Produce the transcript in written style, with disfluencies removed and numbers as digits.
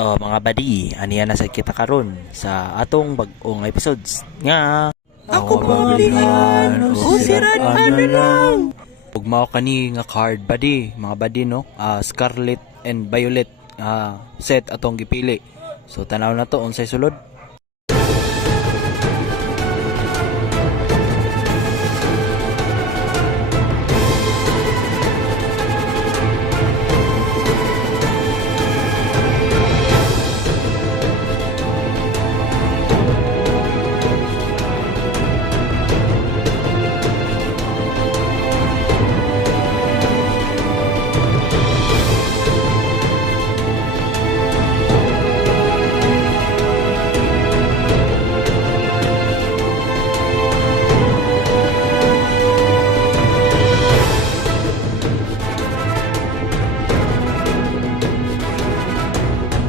Mga badi, aniya na sa kita karon sa atong bag-ong episodes nga Ako maulihan o siran ano lang. ug mao kani nga card badi, mga badi no. Scarlet and Violet set atong gipili. So tanaw na to unsay sulod.